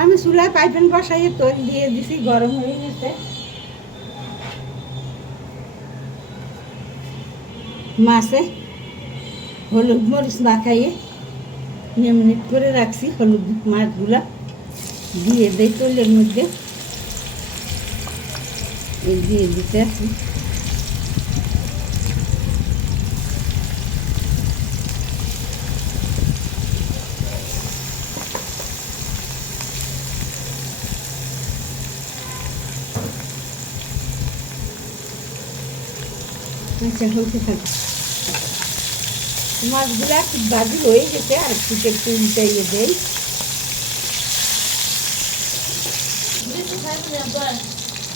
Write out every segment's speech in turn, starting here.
আমি চুলায় পাইপেন বসাইয়ে তৈরি দিয়ে দিছি, গরম হয়ে গেছে। মাছে হলুদ মরিচ মাখাইয়ে মিনিট করে রাখছি। হলুদ মাছগুলা দিয়ে দেয় তৈলের মধ্যে, এই দিয়ে দিতে আছি। আচ্ছা, হতে থাকে। মাছগুলা একটু ভাজি হয়ে গেছে, আর একটু উল্টাইয়ে দেয়।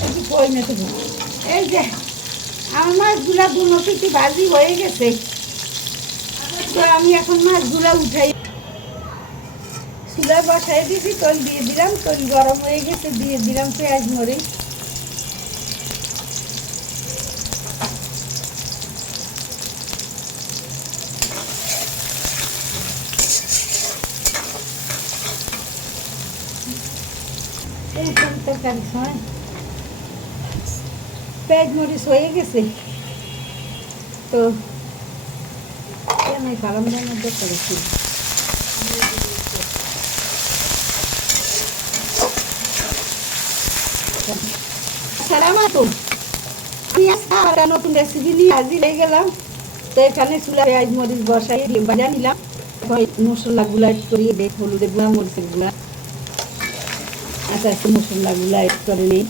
একটু কই না তো, এই যে আমার মাছগুলা দুটো একটু ভাজি হয়ে গেছে, তো আমি এখন মাছগুলা উঠাই চুলা বসাই দিয়েছি। তৈল দিয়ে দিলাম, তৈল গরম হয়ে গেছে, দিয়ে দিলাম পেঁয়াজ মরিচ। এই তরকারির সময় পেঁয়াজ মরিচ হয়ে গেছে, তো আমি গরম দানার করেছি। আসসালামু আমি আজকে নতুন রেসিপি নিয়ে হাজির হয়ে গেলাম। তো এখানে চুলা পেঁয়াজ মরিচ বসাই ভাজা নিলাম। মশলাগুলো এড করিয়ে দেখ, হলুদের গুঁড়া, মরিচের গুঁড়া, আস্তে আস্তে মশলাগুলো এড করে নিই।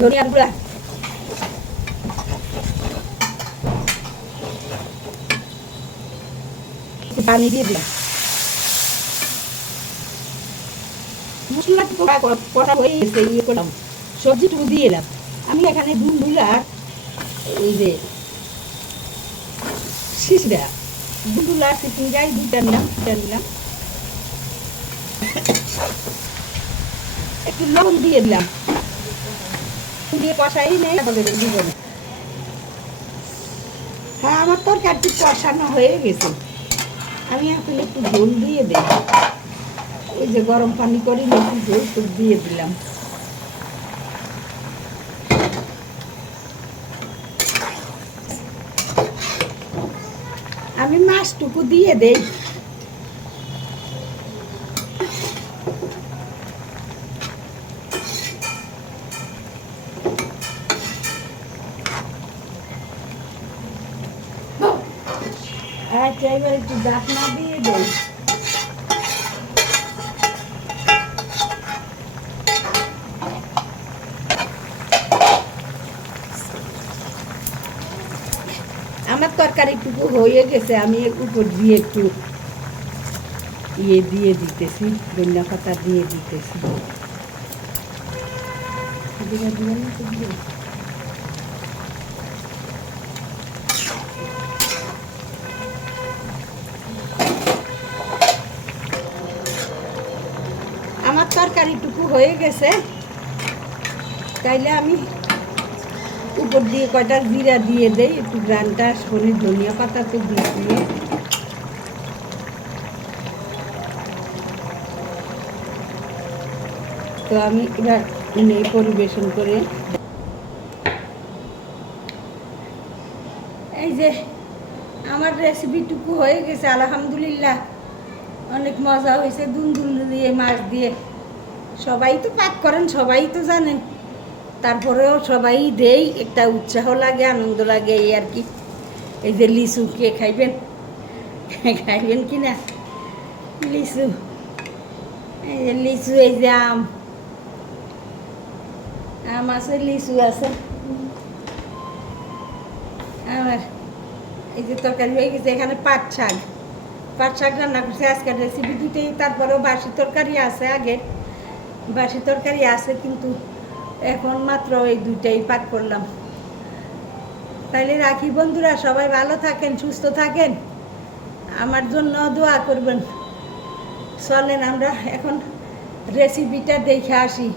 ধনিয়ার গুঁড়া, পানি দিয়ে দিলাম। মশলা করা হয়ে গেছে, ইয়ে করলাম, সবজিটুকু দিয়ে এলাম। আমি এখানে দুলা ওই যে শিশিরা দুলা শিশিরাই দুটা নিলাম, একটু লবণ দিয়ে দিলাম, দিয়ে কষাই নেই দিব না। হ্যাঁ, আমার তরকারি কষানো হয়ে গেছে। আমি এখন একটু ঝোল দিয়ে দিই, ওই যে গরম পানি করে একটু ঝোল টুক দিয়ে দিলাম। আমি মাছটুকু দিয়ে দেই। আচ্ছা, এবার একটু ঢাকনা দিয়ে দেই। আমার তরকারিটুকু হয়ে গেছে, আমি উপর দিয়ে একটু ইয়ে দিয়ে দিতেছি, ধনিয়া পাতা দিয়ে দিতেছি। আমার তরকারিটুকু হয়ে গেছে, তাইলে আমি উপর দিয়ে কয়টা জিরা দিয়ে দেই, একটু গ্রানটা শোনে, ধনিয়া পাতা তো দিয়ে। তো আমি এবার পরিবেশন করে, এই যে আমার রেসিপিটুকু হয়ে গেছে, আলহামদুলিল্লাহ অনেক মজা হয়েছে। দুল দিয়ে মাছ দিয়ে সবাই তো পাক করেন, সবাই তো জানেন, তারপরেও সবাই দেই, একটা উৎসাহ লাগে, আনন্দ লাগে, এই আর কি। এই যে লিচু, কে খাইবেন? খাইবেন কি না লিচু? এই যে লিচু, এই যে আম আছে, লিচু আছে আমার। এই যে তরকারি হয়ে গেছে, এখানে পাট শাক রান্না করছে আজকের রেসিপি দুটোই। তারপরেও বাসি তরকারি আছে, আগে বাসি তরকারি আছে, কিন্তু এখন মাত্র এই দুইটাই পাক করলাম। তাইলে রাখি বন্ধুরা, সবাই ভালো থাকেন, সুস্থ থাকেন, আমার জন্য দোয়া করবেন। চলেন আমরা এখন রেসিপিটা দেখে আসি।